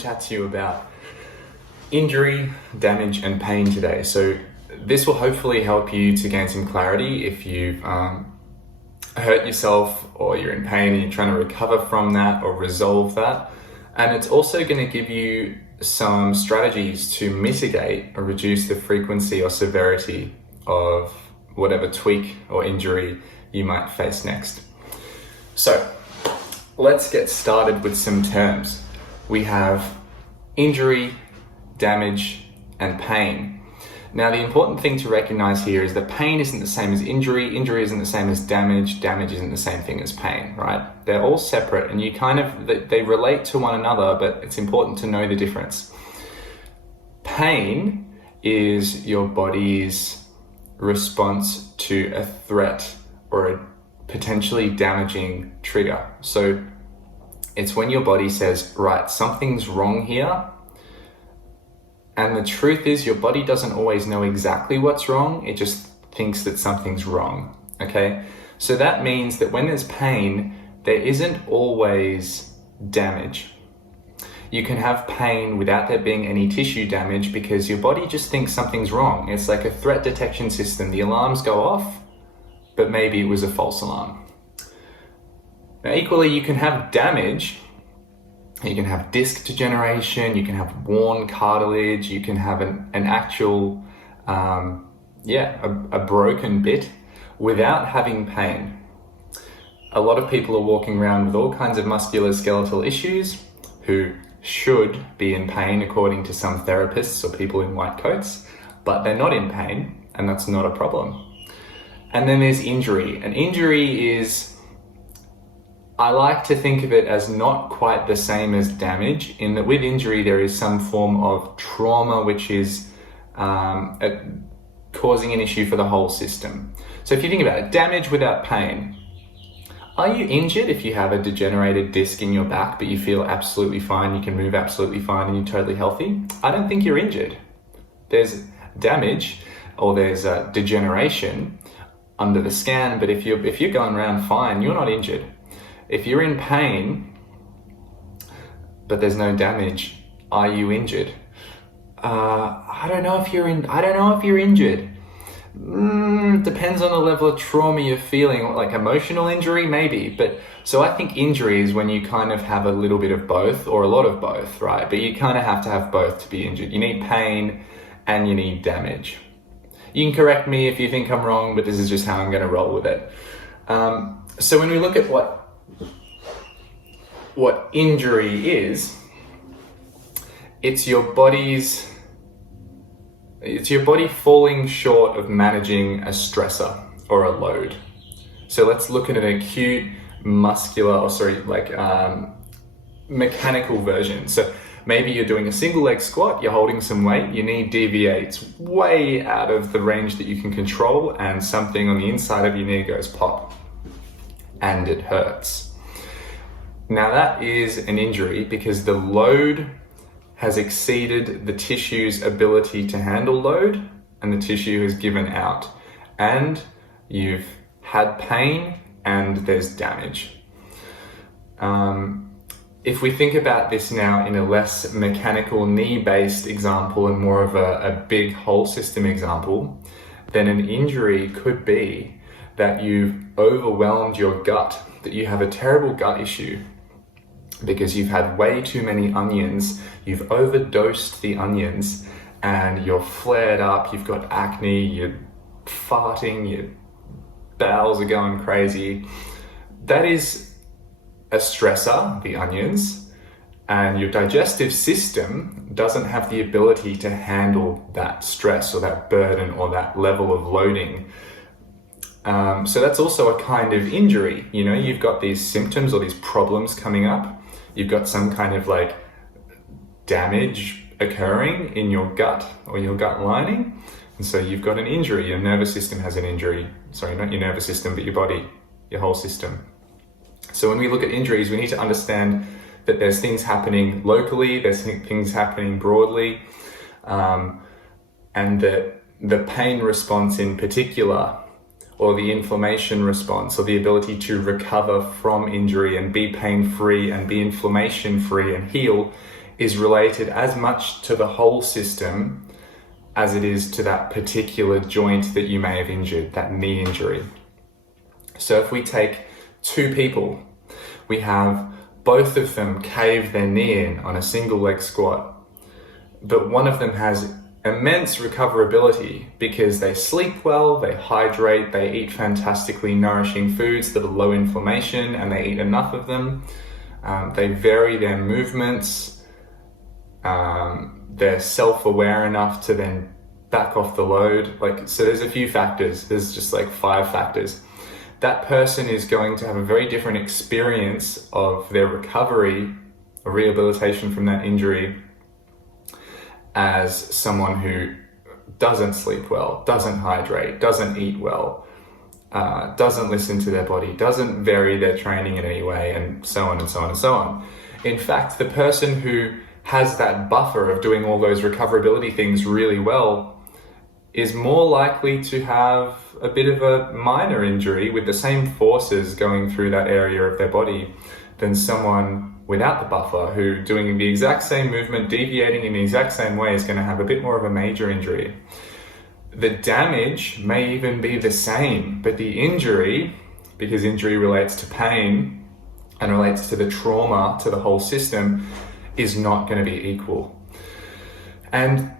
to chat to you about injury, damage, and pain today. So this will hopefully help you to gain some clarity if you've hurt yourself or you're in pain and you're trying to recover from that or resolve that. And it's also going to give you some strategies to mitigate or reduce the frequency or severity of whatever tweak or injury you might face next. So let's get started with some terms. We have injury, damage, and pain. Now, the important thing to recognize here is that pain isn't the same as injury isn't the same as damage isn't the same thing as pain, right? They're all separate and they relate to one another, but it's important to know the difference. Pain is your body's response to a threat or a potentially damaging trigger. So it's when your body says, right, something's wrong here. And the truth is your body doesn't always know exactly what's wrong. It just thinks that something's wrong, okay? So that means that when there's pain, there isn't always damage. You can have pain without there being any tissue damage because your body just thinks something's wrong. It's like a threat detection system. The alarms go off, but maybe it was a false alarm. Now, equally, you can have damage. You can have disc degeneration, you can have worn cartilage, you can have an actual, a broken bit without having pain. A lot of people are walking around with all kinds of musculoskeletal issues who should be in pain according to some therapists or people in white coats, but they're not in pain, and that's not a problem. And then there's injury. An injury is, I like to think of it as not quite the same as damage, in that with injury there is some form of trauma which is causing an issue for the whole system. So if you think about it, damage without pain. Are you injured if you have a degenerated disc in your back but you feel absolutely fine, you can move absolutely fine and you're totally healthy? I don't think you're injured. There's damage or there's degeneration under the scan, but if you're going around fine, you're not injured. If you're in pain, but there's no damage, are you injured? I don't know if you're injured. Depends on the level of trauma you're feeling, like emotional injury, maybe. But so I think injury is when you kind of have a little bit of both or a lot of both, right? But you kind of have to have both to be injured. You need pain and you need damage. You can correct me if you think I'm wrong, but this is just how I'm going to roll with it. So when we look at what injury is, it's your body falling short of managing a stressor or a load. So let's look at an acute mechanical version. So maybe you're doing a single leg squat, you're holding some weight, your knee deviates way out of the range that you can control, and something on the inside of your knee goes pop, and it hurts. Now that is an injury because the load has exceeded the tissue's ability to handle load, and the tissue has given out, and you've had pain and there's damage. If we think about this now in a less mechanical knee-based example and more of a big whole system example, then an injury could be that you've overwhelmed your gut, that you have a terrible gut issue because you've had way too many onions, you've overdosed the onions, and you're flared up, you've got acne, you're farting, your bowels are going crazy. That is a stressor, the onions, and your digestive system doesn't have the ability to handle that stress or that burden or that level of loading. So that's also a kind of injury. You know, you've got these symptoms or these problems coming up. You've got some kind of like damage occurring in your gut or your gut lining. And so you've got an injury. Your nervous system has an injury. Sorry, not your nervous system, but your body, your whole system. So when we look at injuries, we need to understand that there's things happening locally, there's things happening broadly, and that the pain response in particular, or the inflammation response, or the ability to recover from injury and be pain-free and be inflammation-free and heal, is related as much to the whole system as it is to that particular joint that you may have injured, that knee injury. So if we take two people, we have both of them cave their knee in on a single leg squat, but one of them has immense recoverability because they sleep well, they hydrate, they eat fantastically nourishing foods that are low inflammation, and they eat enough of them. They vary their movements. They're self-aware enough to then back off the load. So there's a few factors. There's just 5 factors. That person is going to have a very different experience of their recovery or rehabilitation from that injury as someone who doesn't sleep well, doesn't hydrate, doesn't eat well, doesn't listen to their body, doesn't vary their training in any way, and so on and so on and so on. In fact, the person who has that buffer of doing all those recoverability things really well is more likely to have a bit of a minor injury with the same forces going through that area of their body than someone without the buffer who, doing the exact same movement, deviating in the exact same way, is going to have a bit more of a major injury. The damage may even be the same, but the injury, because injury relates to pain and relates to the trauma to the whole system, is not going to be equal. And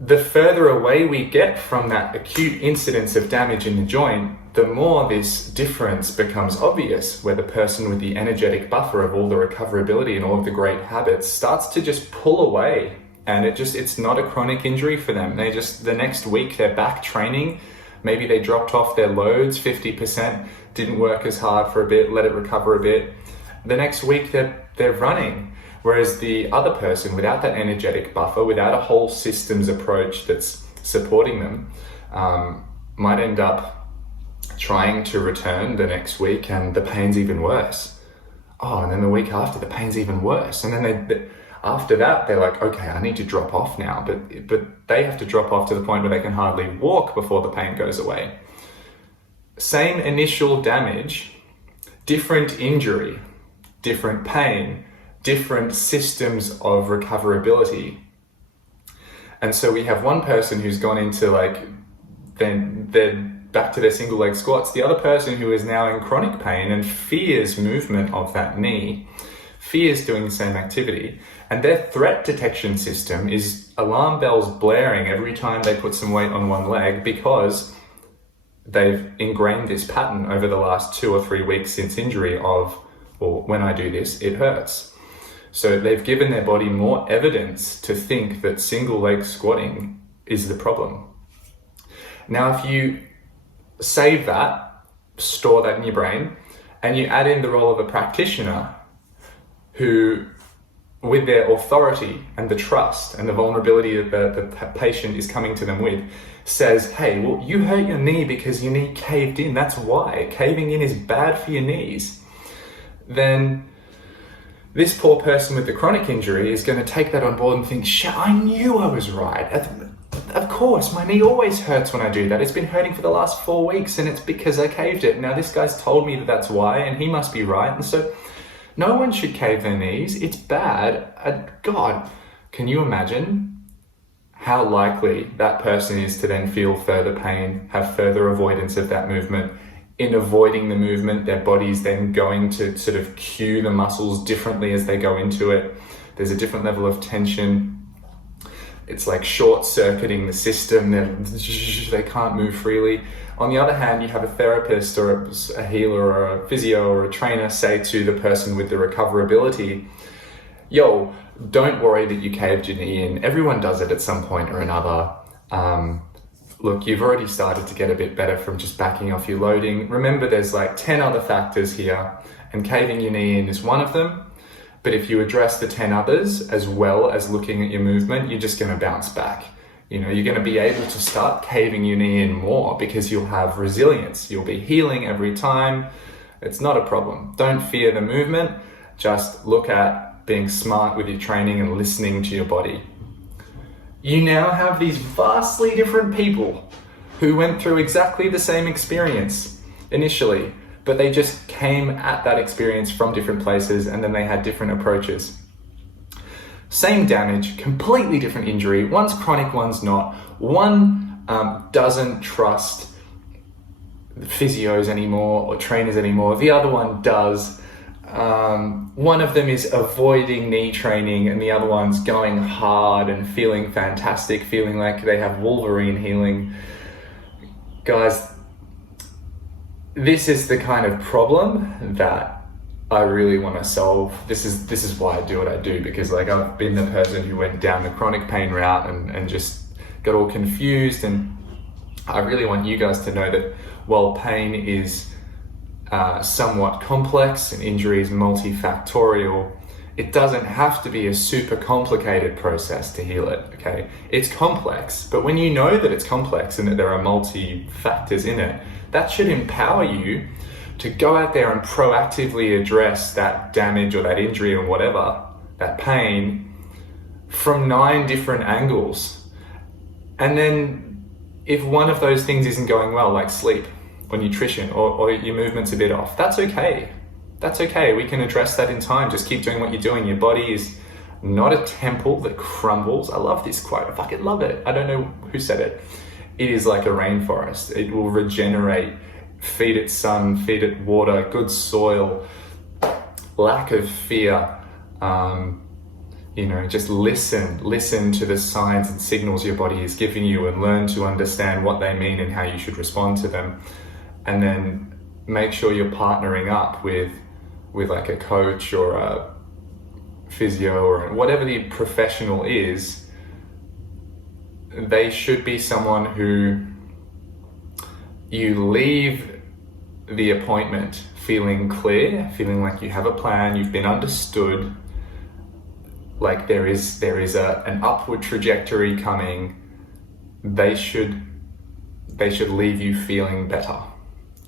the further away we get from that acute incidence of damage in the joint, the more this difference becomes obvious, where the person with the energetic buffer of all the recoverability and all of the great habits starts to just pull away, and it's not a chronic injury for them. The next week they're back training, maybe they dropped off their loads 50%, didn't work as hard for a bit, let it recover a bit. The next week they're running. Whereas the other person without that energetic buffer, without a whole systems approach that's supporting them, might end up trying to return the next week and the pain's even worse. Oh, and then the week after the pain's even worse. And then after that, they're like, okay, I need to drop off now. But they have to drop off to the point where they can hardly walk before the pain goes away. Same initial damage, different injury, different pain, different systems of recoverability. And so we have one person who's gone into then they're back to their single leg squats. The other person who is now in chronic pain and fears movement of that knee, fears doing the same activity. And their threat detection system is alarm bells blaring every time they put some weight on one leg, because they've ingrained this pattern over the last 2 or 3 weeks since injury of, well, when I do this, it hurts. So they've given their body more evidence to think that single leg squatting is the problem. Now, if you save that, store that in your brain, and you add in the role of a practitioner who, with their authority and the trust and the vulnerability that the patient is coming to them with, says, hey, well, you hurt your knee because your knee caved in. That's why. Caving in is bad for your knees. Then this poor person with the chronic injury is going to take that on board and think, shit, I knew I was right. Of course, my knee always hurts when I do that. It's been hurting for the last 4 weeks and it's because I caved it. Now this guy's told me that that's why, and he must be right. And so no one should cave their knees. It's bad. God, can you imagine how likely that person is to then feel further pain, have further avoidance of that movement? In avoiding the movement, their body's then going to sort of cue the muscles differently as they go into it. There's a different level of tension. It's like short-circuiting the system. They can't move freely. On the other hand, you have a therapist or a healer or a physio or a trainer say to the person with the recoverability, yo, don't worry that you caved your knee in. Everyone does it at some point or another. Look, you've already started to get a bit better from just backing off your loading. Remember, there's 10 other factors here, and caving your knee in is one of them. But if you address the 10 others, as well as looking at your movement, you're just going to bounce back. You're going to be able to start caving your knee in more because you'll have resilience. You'll be healing every time. It's not a problem. Don't fear the movement. Just look at being smart with your training and listening to your body. You now have these vastly different people who went through exactly the same experience initially, but they just came at that experience from different places and then they had different approaches. same damage, completely different injury. One's chronic, one's not. One doesn't trust physios anymore or trainers anymore. The other one does. One of them is avoiding knee training and the other one's going hard and feeling fantastic, feeling like they have Wolverine healing. Guys, this is the kind of problem that I really want to solve. This is why I do what I do, because like I've been the person who went down the chronic pain route and just got all confused, and I really want you guys to know that while pain is somewhat complex and injury is multifactorial, it doesn't have to be a super complicated process to heal it, okay? It's complex, but when you know that it's complex and that there are multi-factors in it, that should empower you to go out there and proactively address that damage or that injury or whatever, that pain, from 9 different angles. And then if one of those things isn't going well, like sleep or nutrition or your movement's a bit off, that's okay. That's okay. We can address that in time. Just keep doing what you're doing. Your body is not a temple that crumbles. I love this quote. I fucking love it. I don't know who said it. It is like a rainforest. It will regenerate. Feed it sun, feed it water, good soil, lack of fear. Just listen to the signs and signals your body is giving you and learn to understand what they mean and how you should respond to them. And then make sure you're partnering up with like a coach or a physio or whatever the professional is. They should be someone who you leave the appointment feeling clear, feeling like you have a plan, you've been understood, like there is an upward trajectory coming. They should leave you feeling better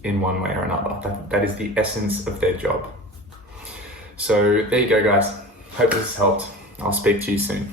in one way or another. That is the essence of their job. So there you go, guys. Hope this has helped. I'll speak to you soon.